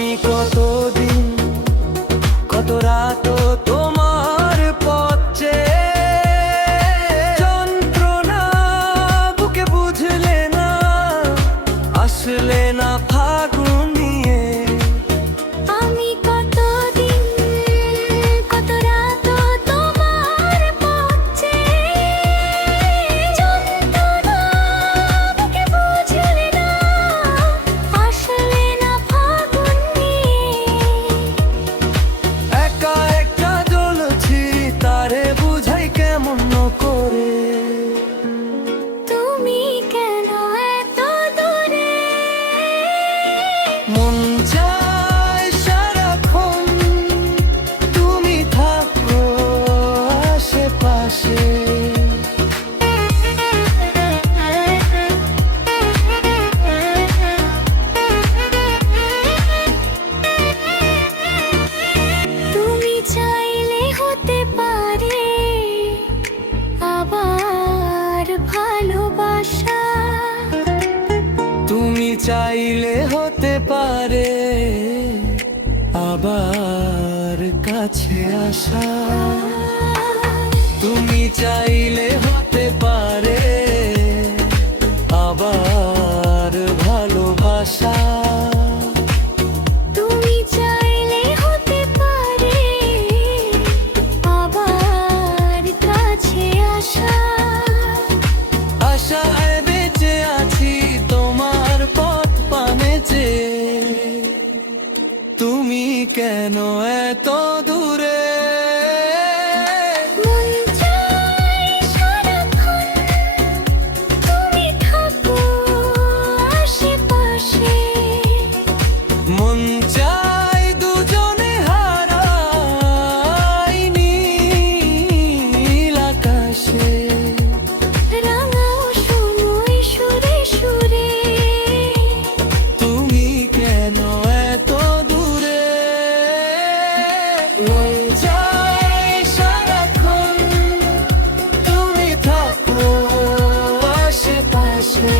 আমি কতদিন কত রাত তোমার পথে যন্ত্রণা বুকে বুঝলে না, আসলে না ফাগুন নিয়ে। আমি কতদিন কত রাত তোমার পথে যন্ত্রণা বুকে বুঝলে না, আসলে না ফাগুন নিয়ে। একা একা জ্বলছি তারে বুঝাই কেমন করে। তুমি কেন এত দূরে? মন চায় সারাক্ষণ তুমি থাকো আশেপাশে। তুমি চাইলে হতে পারে আবার ভালোবাসা। তুমি চাইলে হতে পারে আবার কাছে আসা। তুমি চাইলে হতে পারে আবার ভালোবাসা। তুমি চাইলে হতে পারে আবার কাছে আসা। আশায় বেঁচে আছি তোমার পথ পানে চেয়ে। তুমি কেন এত দূরে? মন চায় সারাক্ষণ তুমি থাকো আশেপাশে। মন চাই দুজনে হারাই নীল আকাশে। রাঙাও সময় সুরে সুরে। তুমি কেন এত দূরে? মন চাই সারাক্ষণ তুমি থাকো আশেপাশে।